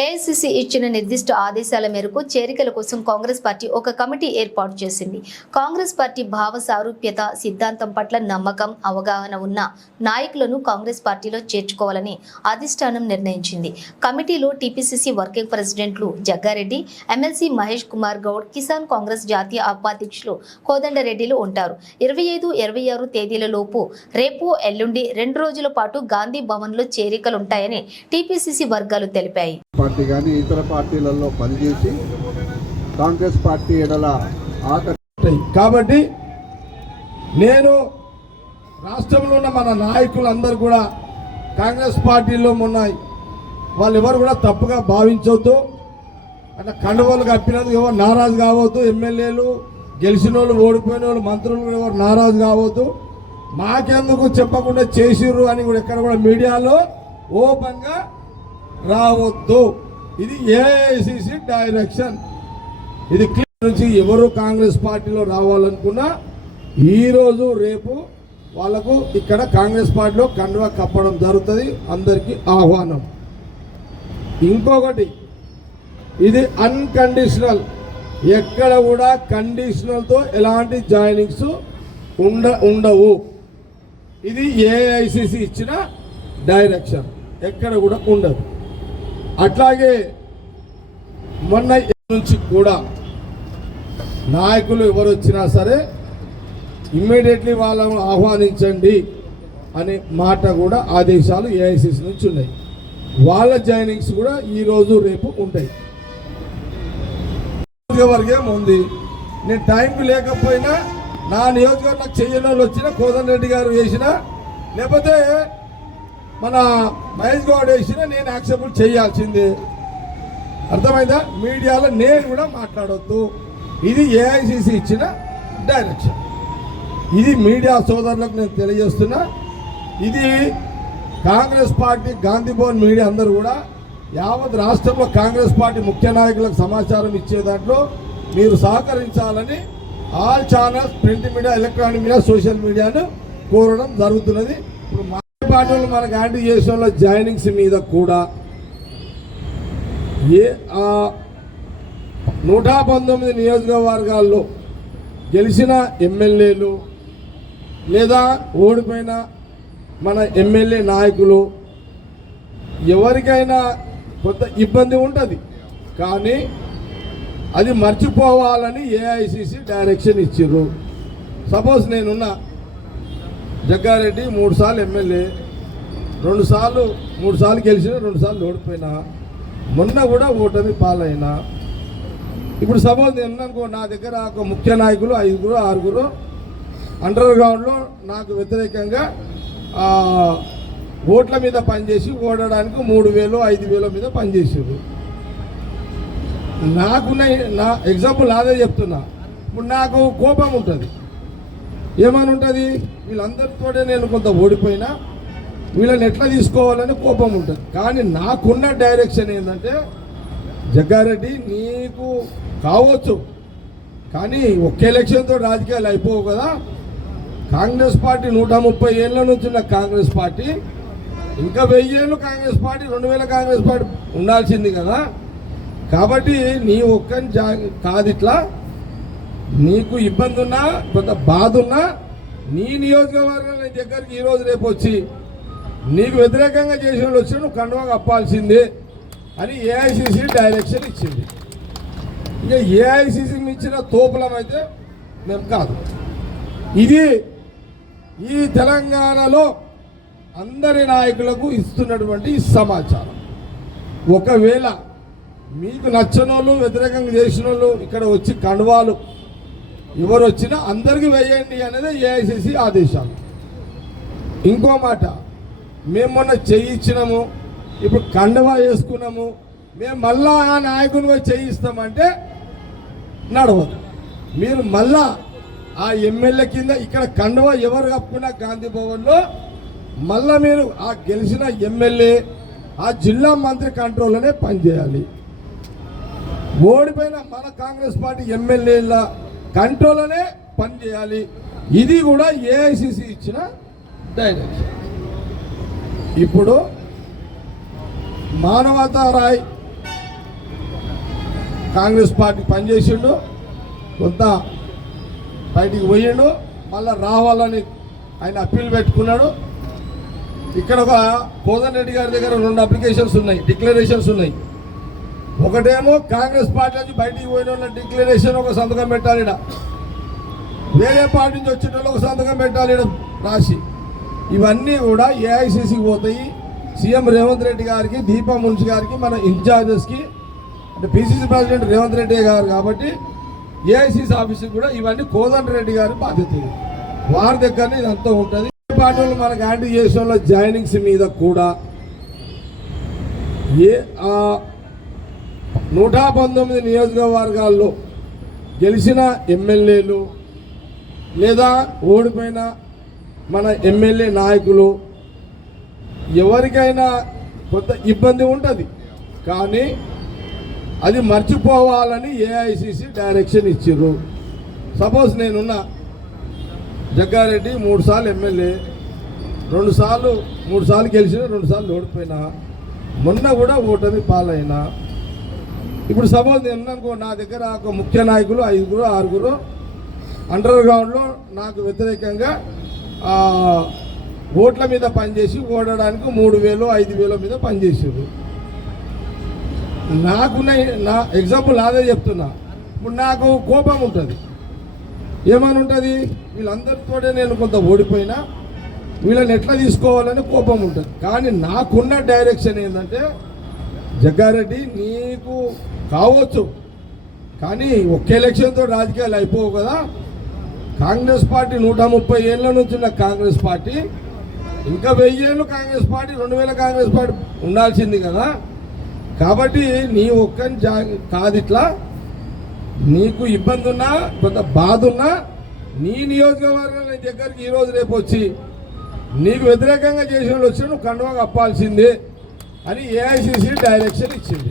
AICC ఇచ్చిన నిర్దిష్ట ఆదేశాల మేరకు చేరికల కోసం కాంగ్రెస్ పార్టీ ఒక కమిటీ ఏర్పాటు చేసింది. కాంగ్రెస్ పార్టీ భావ సారూప్యత సిద్ధాంతం పట్ల నమ్మకం, అవగాహన ఉన్న నాయకులను కాంగ్రెస్ పార్టీలో చేర్చుకోవాలని అధిష్టానం నిర్ణయించింది. కమిటీలో టీపీసీసీ వర్కింగ్ ప్రెసిడెంట్లు జగ్గారెడ్డి, ఎమ్మెల్సీ మహేష్ కుమార్ గౌడ్, కిసాన్ కాంగ్రెస్ జాతీయ ఉపాధ్యక్షులు కోదండరెడ్డిలు ఉంటారు. 25, 26 తేదీల లోపు రేపు, ఎల్లుండి 2 రోజుల పాటు గాంధీ భవన్లో చేరికలుంటాయని టీపీసీసీ వర్గాలు తెలిపాయి. పార్టీ కానీ ఇతర పార్టీలలో పనిచేసి కాంగ్రెస్ పార్టీ ఎడల కాబట్టి నేను రాష్ట్రంలో ఉన్న మన నాయకులందరూ కూడా కాంగ్రెస్ పార్టీలో ఉన్నాయి. వాళ్ళు ఎవరు కూడా తప్పుగా భావించవద్దు. అట్లా కండువాలు కప్పినందుకు ఎవరు నారాజు కావద్దు. ఎమ్మెల్యేలు గెలిచిన వాళ్ళు, ఓడిపోయిన వాళ్ళు, మంత్రులు కూడా ఎవరు నారాజు కావద్దు. మాకెందుకు చెప్పకుండా చేసిర్రు అని కూడా ఎక్కడ కూడా మీడియాలో ఓపెన్గా రావద్దు. ఇది ఏఐసిసి డైరెక్షన్. ఇది క్లియర్ నుంచి ఎవరు కాంగ్రెస్ పార్టీలో రావాలనుకున్నా ఈరోజు రేపు వాళ్ళకు ఇక్కడ కాంగ్రెస్ పార్టీలో కండువా కప్పడం జరుగుతుంది. అందరికీ ఆహ్వానం. ఇంకొకటి, ఇది అన్కండిషనల్. ఎక్కడ కూడా కండిషనల్తో ఎలాంటి జాయినింగ్స్ ఉండవు. ఇది ఏఐసిసి ఇచ్చిన డైరెక్షన్, ఎక్కడ కూడా ఉండదు. అట్లాగే మొన్న నుంచి కూడా నాయకులు ఎవరు వచ్చినా సరే ఇమ్మీడియట్లీ వాళ్ళను ఆహ్వానించండి అనే మాట కూడా ఆదేశాలు ఏఐసిసి నుంచి ఉన్నాయి. వాళ్ళ జాయినింగ్స్ కూడా ఈరోజు రేపు ఉంటాయి. నియోజకవర్గం ఉంది. నేను టైంకి లేకపోయినా నా నియోజకవర్గం చెయ్యని వాళ్ళు వచ్చినా, కోదండరెడ్డి గారు వేసినా, లేకపోతే మన మహేష్ గౌడ్ వేసినా నేను యాక్సెప్ట్ చేయాల్సిందే. అర్థమైందా? మీడియాలో నేను కూడా మాట్లాడొద్దు. ఇది ఏఐసిసి ఇచ్చిన డైరెక్షన్. ఇది మీడియా సోదరులకు నేను తెలియజేస్తున్నా. ఇది కాంగ్రెస్ పార్టీ గాంధీ భవన్ మీడియా అందరూ కూడా యావత్ రాష్ట్రంలో కాంగ్రెస్ పార్టీ ముఖ్య నాయకులకు సమాచారం ఇచ్చే దాంట్లో మీరు సహకరించాలని all channels, print media, electronic media, social మీడియాను కోరడం జరుగుతున్నది. ఇప్పుడు మా పార్టీలు మనకు యాంటీ చేసిన జాయినింగ్స్ మీద కూడా 119 నియోజకవర్గాల్లో గెలిచిన ఎమ్మెల్యేలు లేదా ఓడిపోయిన మన ఎమ్మెల్యే నాయకులు ఎవరికైనా కొంత ఇబ్బంది ఉంటుంది. కానీ అది మర్చిపోవాలని ఏఐసిసి డైరెక్షన్ ఇచ్చిర్రు. సపోజ్ నేనున్న జగ్గారెడ్డి 3 సార్లు ఎమ్మెల్యే, 3 సార్లు గెలిచిన, 2 సార్లు ఓడిపోయినా, మొన్న కూడా ఓటమి పాలైనా. ఇప్పుడు సపోజ్ నేను అనుకో, నా దగ్గర ఒక ముఖ్య నాయకులు 5, 6 అండర్ గ్రౌండ్లో నాకు వ్యతిరేకంగా ఓట్ల మీద పనిచేసి ఓడడానికి 3,000, 5,000 మీద పనిచేసారు. నా ఎగ్జాంపుల్ నాదే చెప్తున్నా. ఇప్పుడు నాకు కోపం ఉంటుంది. ఏమని ఉంటుంది? వీళ్ళందరితోనే నేను కొంత ఓడిపోయినా వీళ్ళని ఎట్లా తీసుకోవాలని కోపం ఉంటుంది. కానీ నాకున్న డైరెక్షన్ ఏంటంటే, జగ్గారెడ్డి నీకు కావచ్చు, కానీ ఒక్క ఎలక్షన్తో రాజకీయాలు అయిపోవు కదా. కాంగ్రెస్ పార్టీ 130 ఏళ్ళ నుంచి ఉన్న కాంగ్రెస్ పార్టీ ఇంకా 1000 ఏళ్ళు కాంగ్రెస్ పార్టీ, 2000 కాంగ్రెస్ పార్టీ ఉండాల్సింది కదా. కాబట్టి నీ ఒక్కని కాదు, ఇట్లా నీకు ఇబ్బంది ఉన్నా, కొంత బాధ ఉన్నా, నీ నియోజకవర్గం నీ దగ్గరికి ఈరోజు రేపు వచ్చి నీకు వ్యతిరేకంగా చేసిన వాళ్ళు వచ్చి నువ్వు కండువా కప్పాల్సిందే అని ఏఐసిసి డైరెక్షన్ ఇచ్చింది. ఇంకా ఏఐసిసి ఇచ్చిన తోపులం అయితే మేము కాదు. ఇది ఈ తెలంగాణలో అందరి నాయకులకు ఇస్తున్నటువంటి సమాచారం. ఒకవేళ మీకు నచ్చనోళ్ళు, వ్యతిరేకంగా చేసిన వాళ్ళు ఇక్కడ వచ్చి కండువాలు ఎవరు వచ్చినా అందరికీ వేయండి అనేది ఏఐసిసి ఆదేశాలు. ఇంకో మాట, మేము మొన్న చేయించినాము, ఇప్పుడు కండువా వేసుకున్నాము, మేము మళ్ళా ఆ నాయకుని పోయి చేయిస్తామంటే నడవదు. మీరు మళ్ళా ఆ ఎమ్మెల్యే కింద ఇక్కడ కండువా ఎవరు కప్పుకున్నా గాంధీ భవన్లో మళ్ళా మీరు ఆ గెలిచిన ఎమ్మెల్యే, ఆ జిల్లా మంత్రి కంట్రోల్లోనే పనిచేయాలి. ఓడిపోయిన మన కాంగ్రెస్ పార్టీ ఎమ్మెల్యేల కంట్రోల్లోనే పనిచేయాలి. ఇది కూడా ఏఐసిసి ఇచ్చిన డైరెక్షన్. ఇప్పుడు మానవతా రాయ్ కాంగ్రెస్ పార్టీ పనిచేసిండు, కొంత బయటికి పోయిండు, మళ్ళీ రావాలని ఆయన అప్పీల్ పెట్టుకున్నాడు. ఇక్కడ ఒక కోదండ రెడ్డి గారి దగ్గర 2 అప్లికేషన్స్ ఉన్నాయి, డిక్లరేషన్స్ ఉన్నాయి. ఒకటేమో కాంగ్రెస్ పార్టీ నుంచి బయటికి పోయిన వాళ్ళ డిక్లరేషన్ ఒక సంతకం పెట్టాలి, వేరే పార్టీ నుంచి వచ్చిన వాళ్ళు ఒక సంతకం పెట్టాలి రాసి. ఇవన్నీ కూడా ఏఐసిసికి పోతాయి. సీఎం రేవంత్ రెడ్డి గారికి, దీపా మున్షి గారికి, మన ఇన్ఛార్జెస్కి, అంటే పిసిసి ప్రెసిడెంట్ రేవంత్ రెడ్డి గారు కాబట్టి ఏఐసిసి ఆఫీస్కి కూడా ఇవన్నీ కోదండ రెడ్డి గారి బాధ్యత. వారి దగ్గరనే ఇదంతా ఉంటుంది. పార్టీలు మనకు యాంటీ చేసిన జాయినింగ్స్ మీద కూడా 119 నియోజకవర్గాల్లో గెలిచిన ఎమ్మెల్యేలు లేదా ఓడిపోయిన మన ఎమ్మెల్యే నాయకులు ఎవరికైనా కొంత ఇబ్బంది ఉంటుంది, కానీ అది మర్చిపోవాలని ఏఐసిసి డైరెక్షన్ ఇచ్చారు. సపోజ్ నేనున్న జగ్గారెడ్డి 3 సార్లు ఎమ్మెల్యే, 3 సార్లు గెలిచిన, 2 సార్లు ఓడిపోయినా, మొన్న కూడా ఓటమి పాలైనా. ఇప్పుడు సపోజ్ నేను అనుకో, నా దగ్గర ఒక ముఖ్య నాయకులు 5 6 అండర్ గ్రౌండ్లో నాకు వ్యతిరేకంగా ఓట్ల మీద పనిచేసి ఓడడానికి 3000 5000 మీద పనిచేసారు. నా ఎగ్జాంపుల్ నాదే చెప్తున్నా. ఇప్పుడు నాకు కోపం ఉంటుంది, ఏమని ఉంటుంది, వీళ్ళందరితోనే నేను కొంత ఓడిపోయినా వీళ్ళని ఎట్లా తీసుకోవాలని కోపం ఉంటుంది. కానీ నాకున్న డైరెక్షన్ ఏంటంటే, జగ్గారెడ్డి నీకు కావచ్చు, కానీ ఒక్క ఎలక్షన్తో రాజకీయాలు అయిపోవు కదా. కాంగ్రెస్ పార్టీ 130 ఏళ్ళ నుంచి ఉన్న కాంగ్రెస్ పార్టీ, ఇంకా 1000 ఏళ్ళు కాంగ్రెస్ పార్టీ, 2000 కాంగ్రెస్ పార్టీ ఉండాల్సింది కదా. కాబట్టి నీ ఒక్కని కాదు, ఇట్లా నీకు ఇబ్బంది ఉన్నా, కొంత బాధ ఉన్నా, నీ నియోజకవర్గం నీ దగ్గరికి ఈరోజు రేపు వచ్చి నీకు వ్యతిరేకంగా చేసిన వాళ్ళు వచ్చి నువ్వు కండువా కప్పాల్సిందే అని ఏఐసిసి డైరెక్షన్ ఇచ్చింది.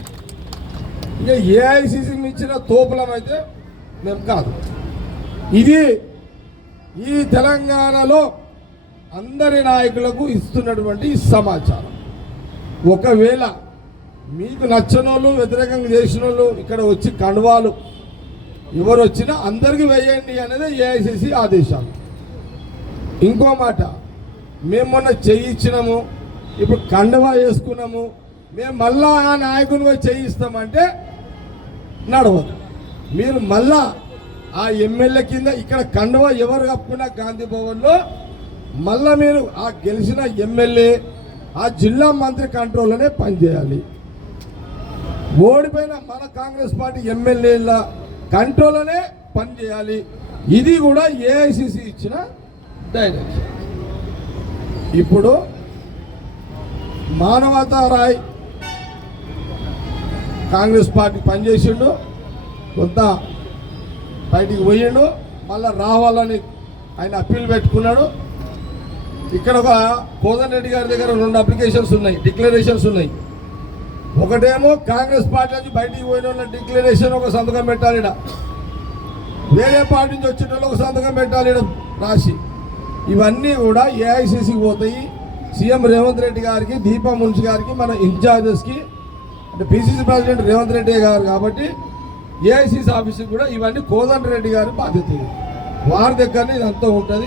ఇంకా ఏఐసిసికి ఇచ్చిన తోపులం అయితే మేము కాదు. ఇది ఈ తెలంగాణలో అందరి నాయకులకు ఇస్తున్నటువంటి సమాచారం. ఒకవేళ మీకు నచ్చనోళ్ళు, వ్యతిరేకంగా చేసిన వాళ్ళు ఇక్కడ వచ్చి కండువాలు ఎవరు వచ్చినా అందరికీ వేయండి అనేది ఏఐసిసి ఆదేశాలు. ఇంకో మాట, మేము మొన్న చేయించినాము, ఇప్పుడు కండువా వేసుకున్నాము, మేము మళ్ళా ఆ నాయకుని పోయి చేయిస్తామంటే నడవదు. మీరు మళ్ళా ఆ ఎమ్మెల్యే కింద ఇక్కడ కండువా ఎవరు కప్పుకున్నా గాంధీ భవన్లో మళ్ళా మీరు ఆ గెలిచిన ఎమ్మెల్యే, ఆ జిల్లా మంత్రి కంట్రోల్లోనే పనిచేయాలి. ఓడిపోయిన మన కాంగ్రెస్ పార్టీ ఎమ్మెల్యేల కంట్రోల్లోనే పనిచేయాలి. ఇది కూడా ఏఐసిసి ఇచ్చిన డైరెక్షన్. ఇప్పుడు మానవతా రాయ్ కాంగ్రెస్ పార్టీ పనిచేసిండు, కొంత బయటికి పోయిండు, మళ్ళీ రావాలని ఆయన అప్పీల్ పెట్టుకున్నాడు. ఇక్కడ ఒక కోదండ రెడ్డి గారి దగ్గర 2 అప్లికేషన్స్ ఉన్నాయి, డిక్లరేషన్స్ ఉన్నాయి. ఒకటేమో కాంగ్రెస్ పార్టీ నుంచి బయటికి పోయిన వాళ్ళ డిక్లరేషన్ ఒక సంతకం పెట్టాలి, వేరే పార్టీ నుంచి వచ్చిన వాళ్ళు ఒక సంతకం పెట్టాలి రాసి. ఇవన్నీ కూడా ఏఐసిసికి పోతాయి. సీఎం రేవంత్ రెడ్డి గారికి, దీపా మున్షి గారికి, మన ఇన్ఛార్జెస్కి, అంటే పిసిసి ప్రెసిడెంట్ రేవంత్ రెడ్డి గారు కాబట్టి ఏఐసిసి ఆఫీస్కి కూడా ఇవన్నీ కోదండ రెడ్డి గారి బాధ్యత. వారి దగ్గరనే ఇదంతా ఉంటుంది.